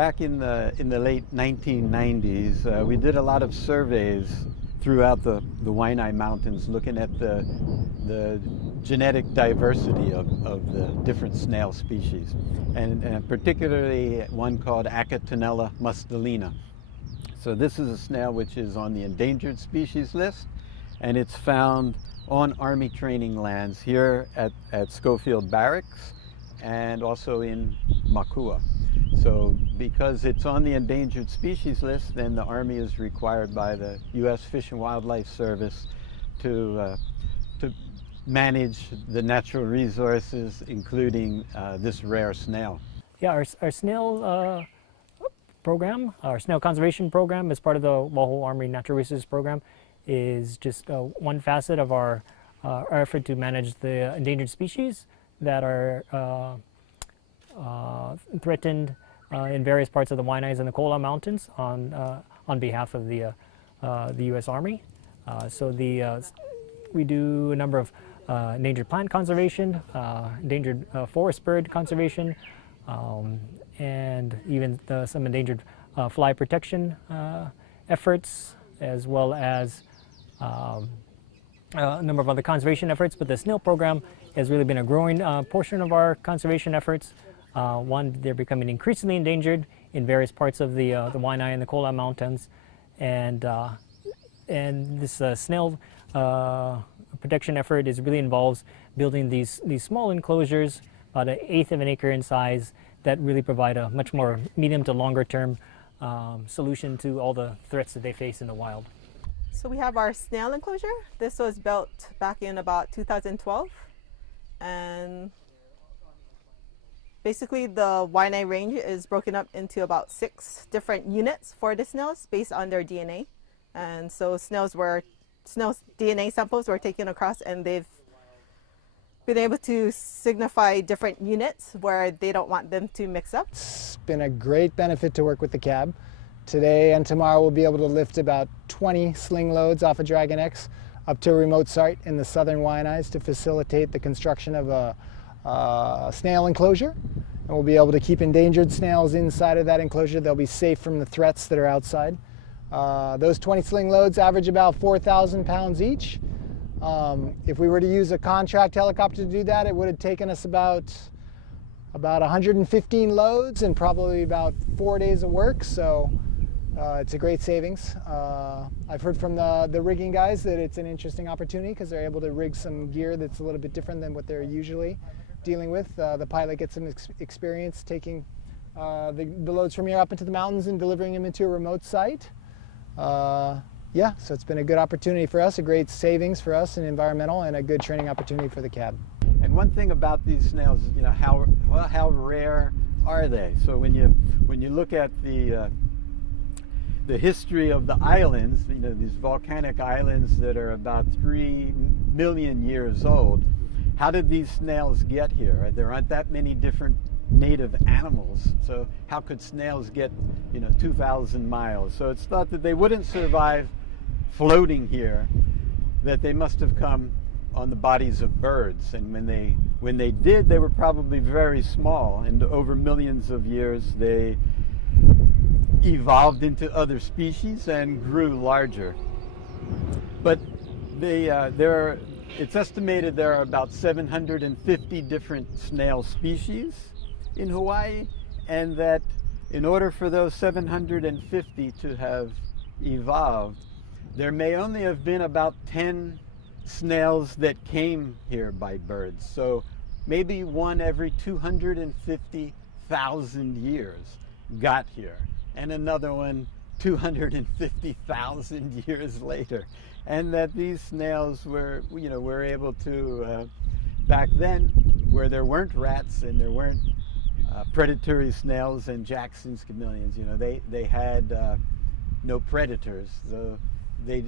back in the late 1990s, we did a lot of surveys throughout the Waianae Mountains, looking at the genetic diversity of the different snail species, and particularly one called Achatonella mustelina. So this is a snail which is on the endangered species list, and it's found on Army training lands here at Schofield Barracks and also in Makua. So because it's on the endangered species list, then the Army is required by the U.S. Fish and Wildlife Service to manage the natural resources, including this rare snail. Yeah, our snail program, our snail conservation program, as part of the Walhall Army Natural Resources Program, is just one facet of our effort to manage the endangered species that are threatened in various parts of the Waianaes and the Kola Mountains on behalf of the U.S. Army. We do a number of endangered plant conservation, endangered forest bird conservation, and even some endangered fly protection efforts, as well as a number of other conservation efforts. But the snail program has really been a growing portion of our conservation efforts. One, they're becoming increasingly endangered in various parts of the Waianae and the Kola Mountains, and this snail protection effort really involves building these small enclosures, about 1/8 of an acre in size, that really provide a much more medium to longer term solution to all the threats that they face in the wild. So we have our snail enclosure. This was built back in about 2012, and basically the Waianae range is broken up into about 6 different units for the snails based on their DNA. And so snails DNA samples were taken across, and they've been able to signify different units where they don't want them to mix up. It's been a great benefit to work with the cab. Today and tomorrow we'll be able to lift about 20 sling loads off of Dragon X up to a remote site in the southern Waianaes to facilitate the construction of a snail enclosure. And we'll be able to keep endangered snails inside of that enclosure. They'll be safe from the threats that are outside. Those 20 sling loads average about 4,000 pounds each. If we were to use a contract helicopter to do that, it would have taken us about 115 loads and probably about 4 days of work. So it's a great savings. I've heard from the rigging guys that it's an interesting opportunity because they're able to rig some gear that's a little bit different than what they're usually dealing with. The pilot gets some experience taking the loads from here up into the mountains and delivering them into a remote site. Yeah, so it's been a good opportunity for us, a great savings for us in environmental, and a good training opportunity for the cab. And one thing about these snails, you know, how rare are they? So when you look at the history of the islands, you know, these volcanic islands that are about 3 million years old, how did these snails get here? There aren't that many different native animals, so how could snails get, you know, 2,000 miles? So it's thought that they wouldn't survive floating here, that they must have come on the bodies of birds, and when they did, they were probably very small, and over millions of years they evolved into other species and grew larger. But it's estimated there are about 750 different snail species in Hawaii, and that in order for those 750 to have evolved, there may only have been about 10 snails that came here by birds. So maybe one every 250,000 years got here, and another one 250,000 years later. And that these snails were, you know, were able to, back then, where there weren't rats and there weren't predatory snails and Jackson's chameleons, you know, they had no predators. So they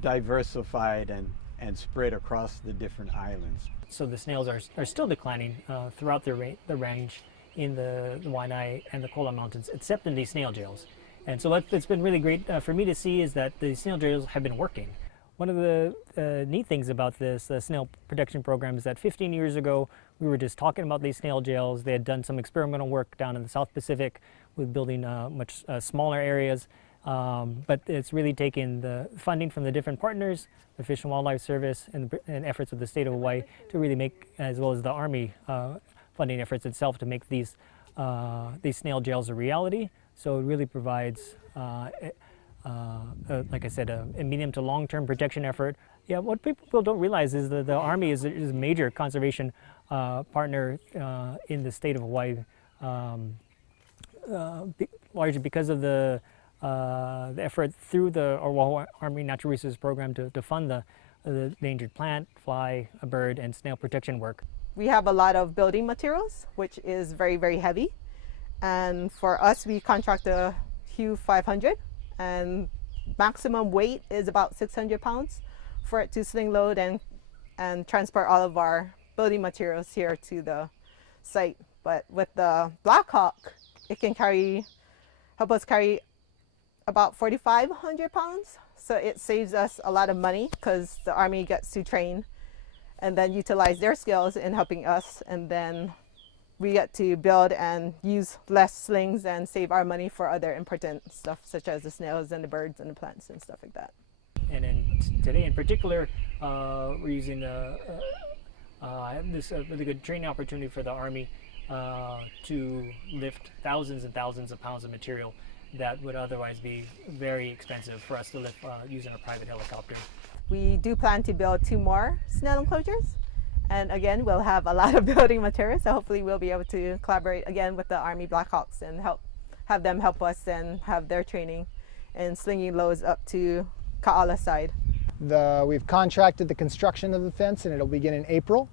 diversified and spread across the different islands. So the snails are still declining throughout the range in the Waianae and the Kola Mountains, except in these snail jails. And so it's been really great for me to see is that the snail jails have been working. one of the neat things about this snail protection program is that 15 years ago, we were just talking about these snail jails. They had done some experimental work down in the South Pacific with building much smaller areas. But it's really taken the funding from the different partners, the Fish and Wildlife Service, and efforts of the state of Hawaii to really make, as well as the Army funding efforts itself, to make these snail jails a reality. So it really provides, like I said, a medium to long-term protection effort. Yeah, what people don't realize is that the Army is a major conservation partner in the state of Hawaii, largely because of the effort through the Oahu Army Natural Resources Program to fund the endangered plant, fly, bird, and snail protection work. We have a lot of building materials, which is very, very heavy. And for us, we contract the Hue 500, and maximum weight is about 600 pounds for it to sling load and transport all of our building materials here to the site. But with the Blackhawk, it can help us carry about 4,500 pounds. So it saves us a lot of money because the Army gets to train and then utilize their skills in helping us, and then we get to build and use less slings and save our money for other important stuff such as the snails and the birds and the plants and stuff like that. And then today in particular, we're using this really good training opportunity for the Army to lift thousands and thousands of pounds of material that would otherwise be very expensive for us to lift using a private helicopter. We do plan to build 2 more snail enclosures, and again we'll have a lot of building materials, so hopefully we'll be able to collaborate again with the Army Blackhawks and have them help us and have their training in slinging loads up to Ka'ala side. We've contracted the construction of the fence, and it'll begin in April.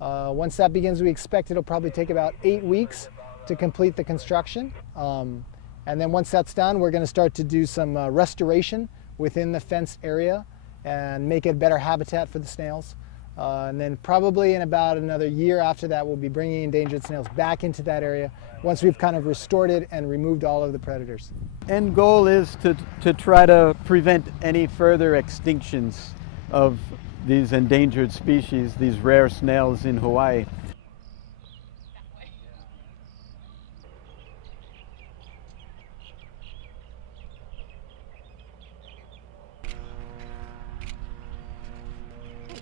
Once that begins, we expect it'll probably take about 8 weeks to complete the construction. And then once that's done, we're going to start to do some restoration within the fenced area and make it better habitat for the snails. And then probably in about another year after that, we'll be bringing endangered snails back into that area once we've kind of restored it and removed all of the predators. End goal is to try to prevent any further extinctions of these endangered species, these rare snails in Hawaii.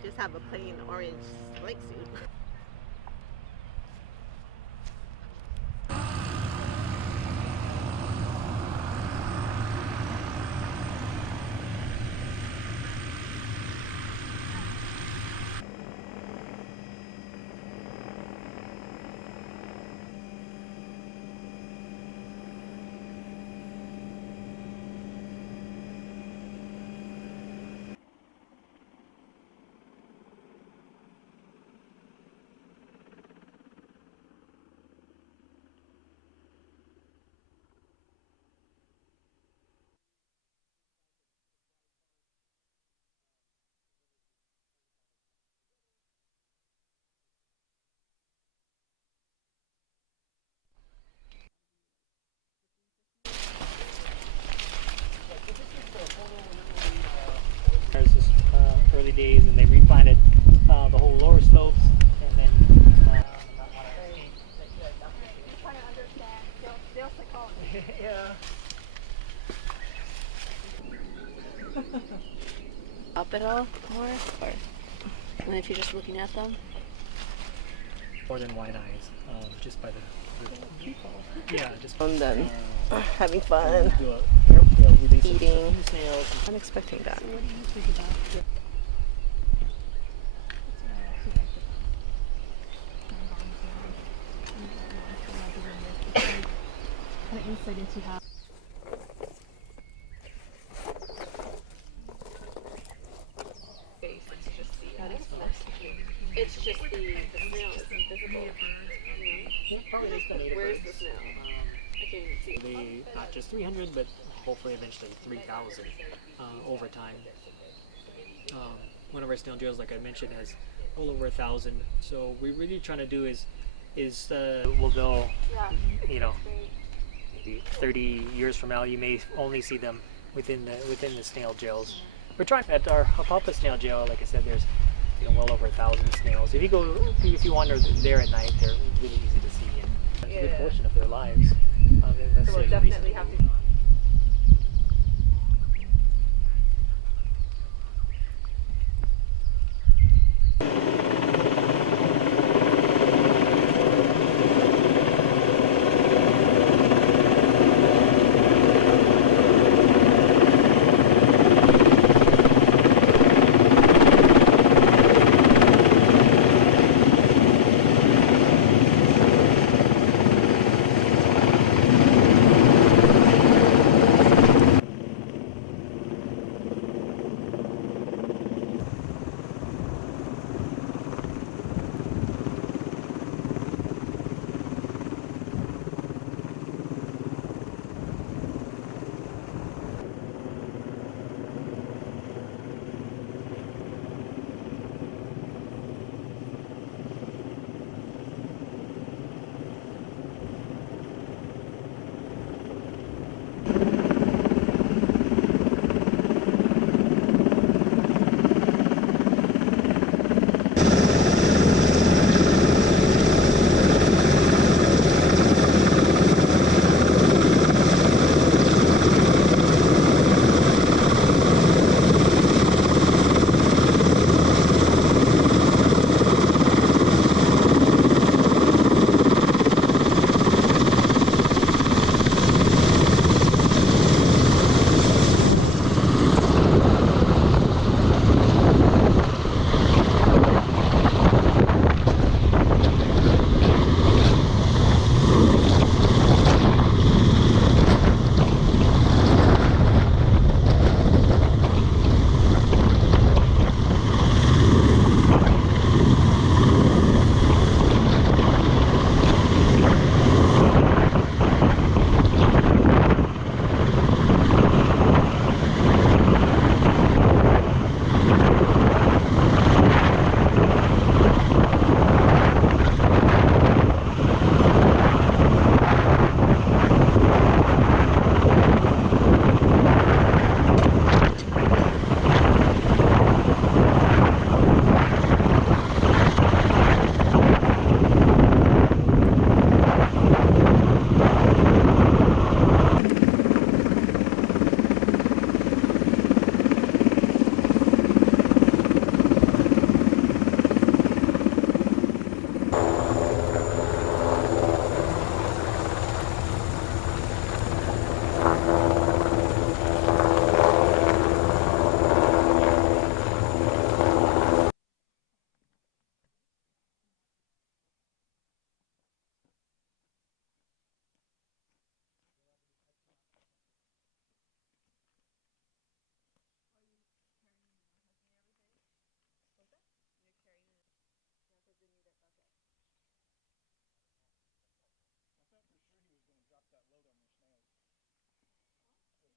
Just have a plain orange lake suit. There's this early days, and they replanted the whole lower slopes, and then yeah. Up at all more, or and if you're just looking at them? More than white eyes, just by the People. yeah, just And then having fun, do a eating. snails. I'm expecting that. So what do you think about it? What insight into how it's just the snail is invisible. Where's the snail? I can't even see it. They not just 300, but hopefully eventually 3,000 over time. One of our snail jails, like I mentioned, has well over 1,000. So what we're really trying to do is we'll go, you know, maybe 30 years from now, you may only see them within the snail jails. We're trying at our Hapapa snail jail. Like I said, there's well over 1,000 snails. If you wander there at night, they're really easy to see, and it's a good portion of their lives. So we'll definitely have to